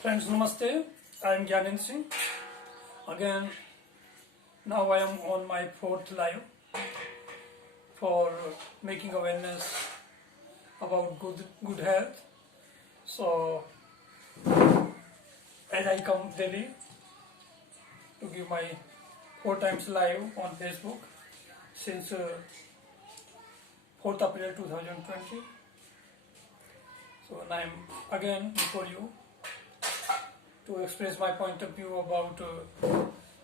Friends, Namaste. I am Gyanin Singh. Again, now I am on my fourth live for making awareness about good health. So, as I come daily to give my 4 times live on Facebook since 4th April 2020. So, I am again before you to express my point of view about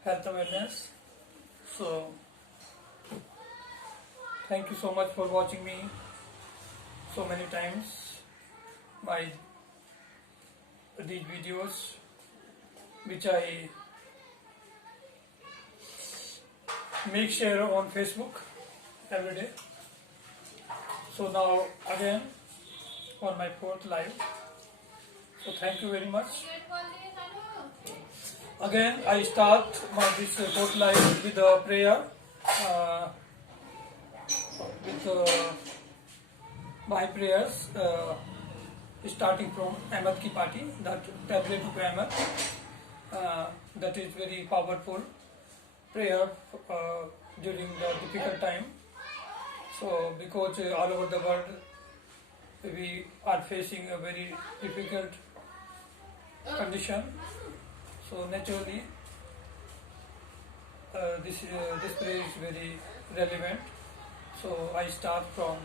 health awareness. So, thank you so much for watching me so many times. These videos which I make share on Facebook every day. So now again on my fourth live. So thank you very much. Again, I start this fourth live with a prayer, with my prayers, starting from Ahmed Ki Party, that tablet of Ahmed, that is very powerful prayer during the difficult time. So, because all over the world we are facing a very difficult condition. So naturally, this prayer is very relevant. So I start from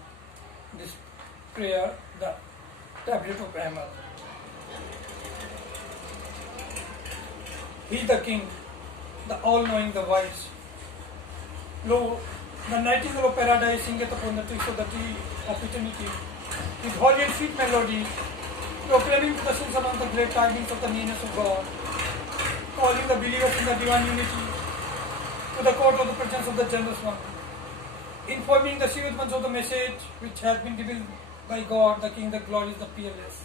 this prayer, the tablet of Ahmed. He the King, the all-knowing, the wise. Lo, the nightingale of paradise singeth upon the tree, so the tree of eternity, with holy and sweet melody, proclaiming to the sins among the great tidings of the nearness of God, calling the believers in the divine unity to the court of the presence of the generous one, informing the seventh ones of the message which has been given by God, the King, the glorious, the peerless,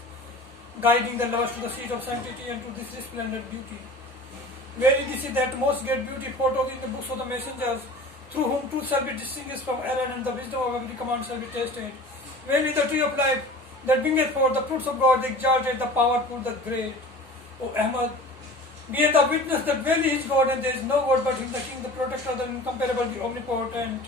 guiding the lovers to the seat of sanctity and to this resplendent beauty. Verily this is that most great beauty foretold in the books of the messengers, through whom truth shall be distinguished from error and the wisdom of every command shall be tested. Verily the tree of life that bringeth forth the fruits of God, the exalted, the powerful, the great. O Ahmed, be the witness that verily is God and there is no God but Him, the King, the Protector, the incomparable, the omnipotent,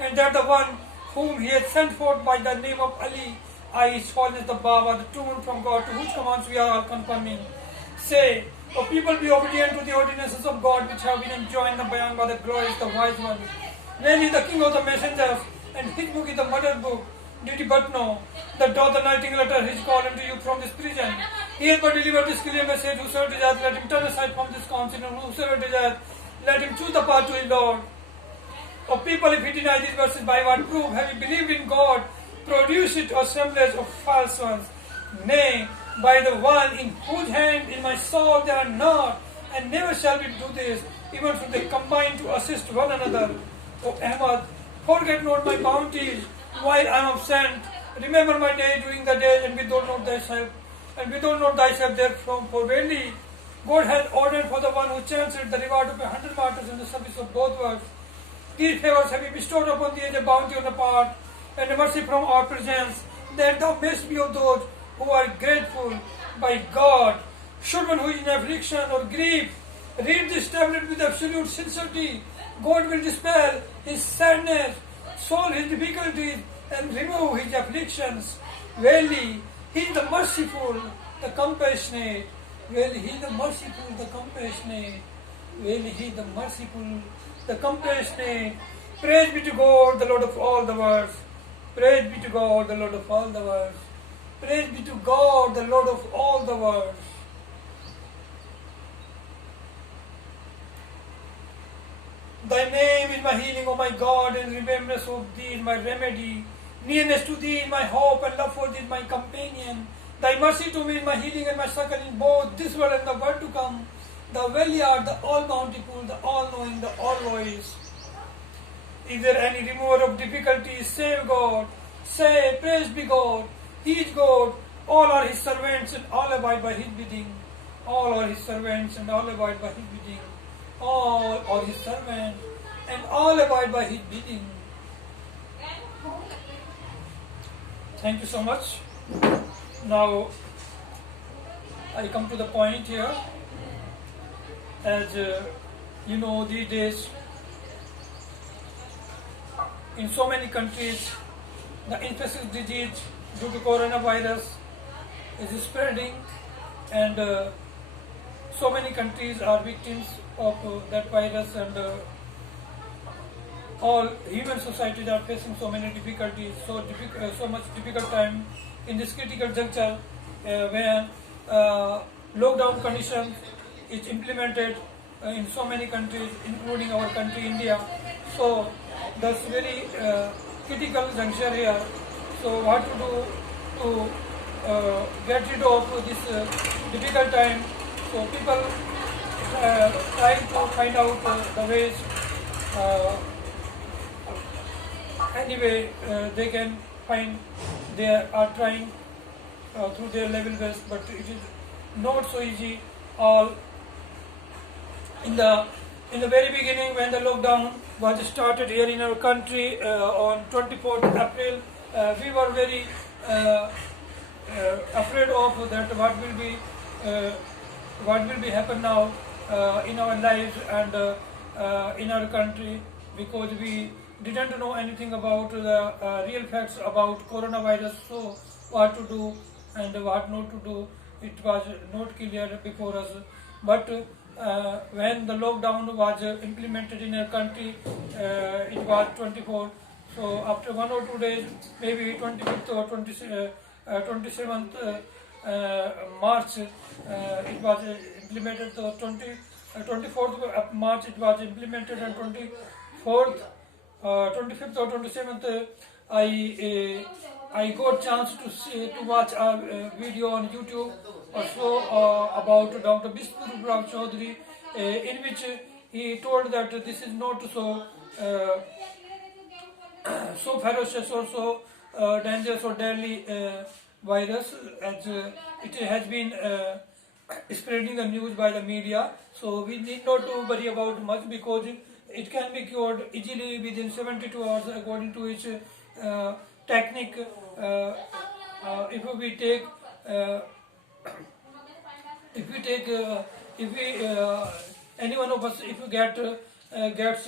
and that the one whom He hath sent forth by the name of Ali, I, His Holiness the Baba, the true one from God, to whose commands we are all conforming. Say, O people, be obedient to the ordinances of God which have been enjoined and Bayan by the glorious, the wise one. Verily the King of the messengers, and His book is the mother book. Did you but know that doth the nightingale utter his call unto you from this prison? He hath but delivered this clear message. Whosoever desires, let him turn aside from this counsel, and whosoever desires, let him choose the path to his Lord. O people, if you deny these verses, by what proof have you believed in God? Produce it assemblage of false ones. Nay, by the one in whose hand in my soul they are not, and never shall we do this, even if they combine to assist one another. O Ahmad, forget not my bounties while I am absent. Remember my day during the day, and withhold not thyself therefrom. For verily God hath ordered for the one who chanted the reward of 100 martyrs in the service of both worlds. These favors have we bestowed upon thee as a bounty on the part and a mercy from our presence, that thou mayst be of those who are grateful. By God, should one who is in affliction or grief read this tablet with absolute sincerity, God will dispel his sadness, solve his difficulties, and remove his afflictions. Verily, He is the merciful, the compassionate. Verily, He is the merciful, the compassionate. Verily, He is the merciful, the compassionate. Praise be to God, the Lord of all the worlds. Praise be to God, the Lord of all the worlds. Praise be to God, the Lord of all the worlds. Thy name is my healing, O my God, and remembrance of Thee is my remedy. Nearness to Thee is my hope, and love for Thee is my companion. Thy mercy to me is my healing and my succor in both this world and the world to come. Thou verily art the all-bountiful, the all-knowing, the all-wise. Is there any remover of difficulties, save God? Say, praise be God. He is God. All are His servants, and all abide by His bidding. All are His servants, and all abide by His bidding. All are His servants, and all abide by His bidding. Thank you so much. Now I come to the point here. As you know, these days in so many countries, the infectious disease due to coronavirus is spreading, and so many countries are victims of that virus, and all human societies are facing so many difficulties, so much difficult time in this critical juncture when lockdown conditions is implemented in so many countries, including our country, India. So that's very critical juncture here. So what to do to get rid of this difficult time? So people trying to find out the ways. Anyway, they can find, they are trying through their level best, but it is not so easy. All in the very beginning, when the lockdown was started here in our country on 24th April, we were very afraid of that what will be happen now in our lives and in our country, because we didn't know anything about the real facts about coronavirus. So what to do and what not to do, it was not clear before us. But when the lockdown was implemented in our country, it was 24. So after 1 or 2 days, maybe 25th or 27th March, it was implemented. So 24th of March it was implemented, and 24th, 25th or 27th, I got chance to watch a video on YouTube also about Dr. Bispur Chaudhary, in which he told that this is not so so ferocious or so dangerous or deadly virus as it has been spreading the news by the media. So we need not to worry about much, because it can be cured easily within 72 hours according to its technique. If we take any one of us, if we gets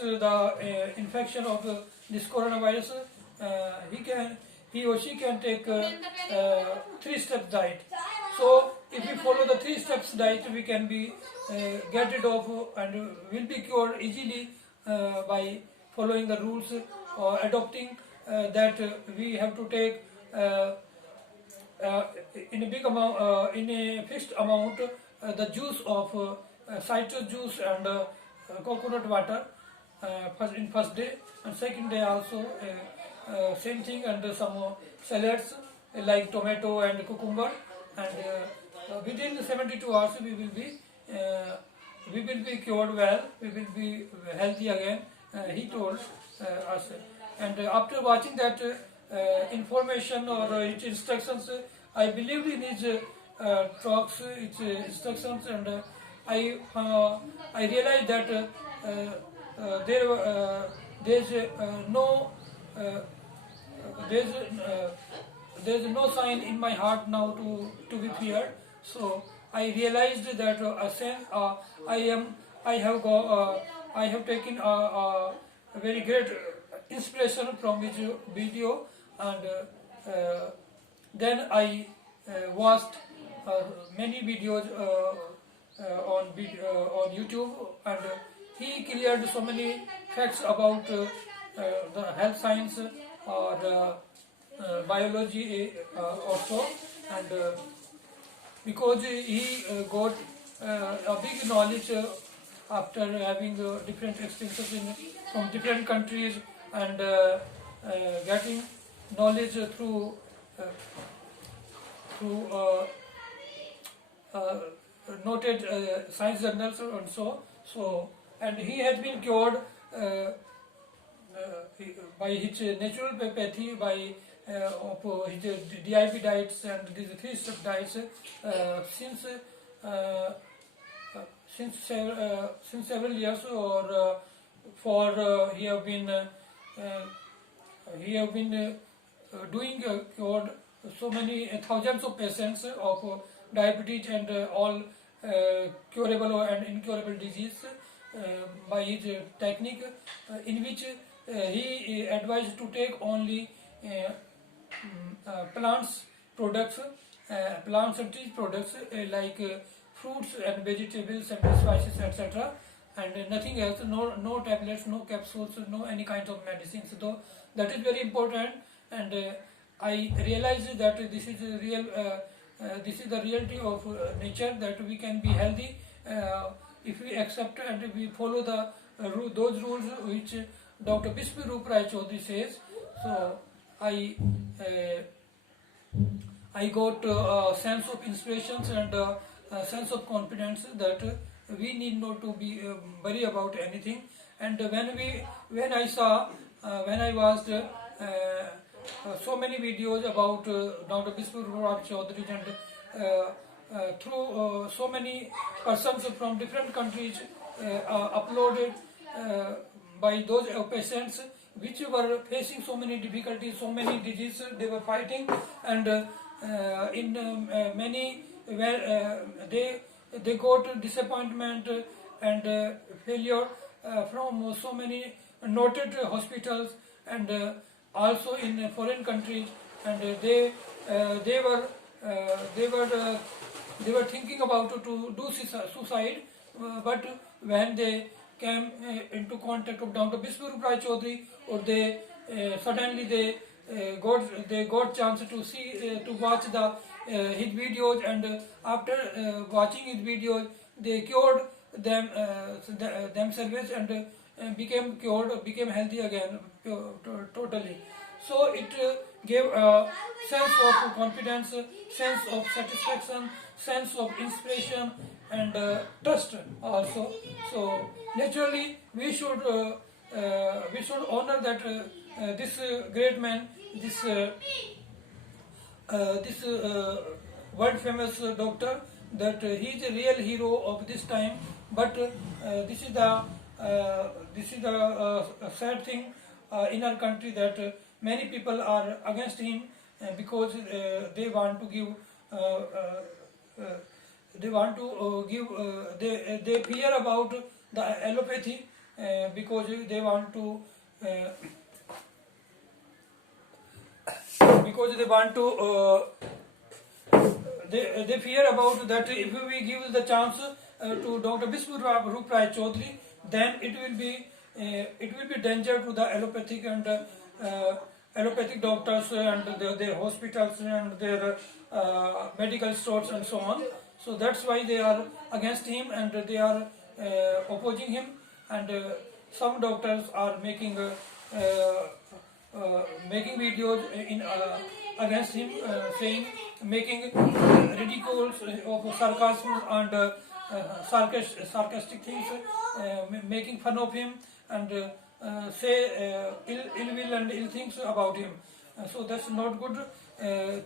the infection of this coronavirus, he or she can take 3-step diet. So if we follow the 3 steps diet, we can be get rid of and will be cured easily by following the rules or adopting that we have to take in a big amount, in a fixed amount, the juice of citrus juice and coconut water in first day, and second day also same thing, and some salads like tomato and cucumber, and within 72 hours we will be cured well, we will be healthy again, he told us. And after watching that information or its instructions, I believed in his talks, its instructions, and I realized that there's no sign in my heart now to be feared. So I realized that I have taken a very great inspiration from his video, and then I watched many videos on YouTube, and he cleared so many facts about the health science or biology also, and because he got a big knowledge after having different experiences from different countries, and getting knowledge through noted science journals and so, and he has been cured by his naturopathy, by of his DIP diets and these 3-step diets since several years, or for he have been doing cured so many thousands of patients of diabetes and all curable and incurable disease by his technique, in which he advised to take only plants products, plants and tree products like fruits and vegetables and spices, etc., and nothing else. No tablets, no capsules, no any kinds of medicines. So that is very important, and I realized that this is a real. This is the reality of nature, that we can be healthy if we accept and we follow the those rules which Dr. Biswarup Rai Chaudhary says. So I got a sense of inspirations and a sense of confidence that we need not to be worry about anything. And when I watched so many videos about Dr. Biswarup Chaudhary, and through so many persons from different countries uploaded by those patients which were facing so many difficulties, so many diseases they were fighting, and in many where they got disappointment and failure from so many noted hospitals, and also in foreign countries, and they were thinking about to do suicide, but when they came into contact of Dr. Biswarup Rai Chaudhary, or they suddenly they got chance to see to watch his videos, and after watching his videos they cured themselves and became cured, became healthy again totally. So it gave a sense of confidence, sense of satisfaction, sense of inspiration, and trust also. So naturally we should honor that this great man, this world famous doctor, that he is a real hero of this time. But this is the sad thing in our country, that many people are against him because they want to give they fear about the allopathy, because they want to they fear about that if we give the chance to Dr. Biswarup Rai Chaudhary, then it will be danger to the allopathic and allopathic doctors and their hospitals and their medical stores and so on. So that's why they are against him and they are opposing him, and some doctors are making videos against him, making ridicules of sarcasm and sarcastic things, making fun of him, and say ill will and ill things about him. So that's not good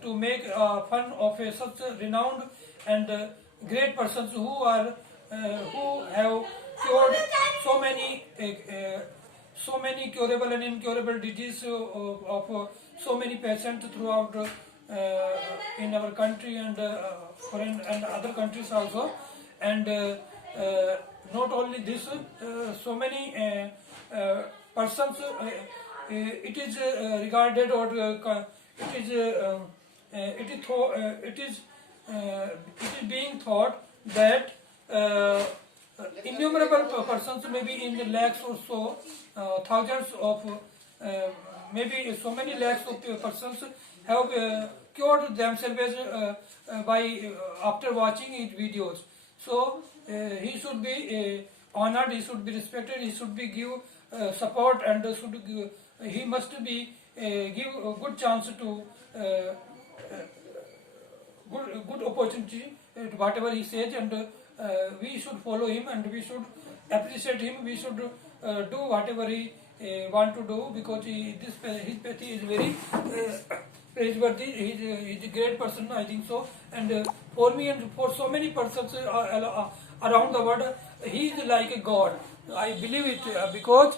to make fun of such renowned and great persons who have cured so many curable and incurable diseases of so many patients throughout in our country and foreign and other countries also. And not only this, so many persons, it is regarded, or it is being thought that innumerable persons, maybe in the lakhs or so, thousands of, maybe so many lakhs of persons have cured themselves by after watching his videos. So he should be honored, he should be respected, he should be give support, and he must be give a good chance to good opportunity to whatever he says, and we should follow him and we should appreciate him. We should do whatever he want to do, because his pathy is very praiseworthy. He's a great person, I think so. And for me and for so many persons around the world, he is like a god. I believe it because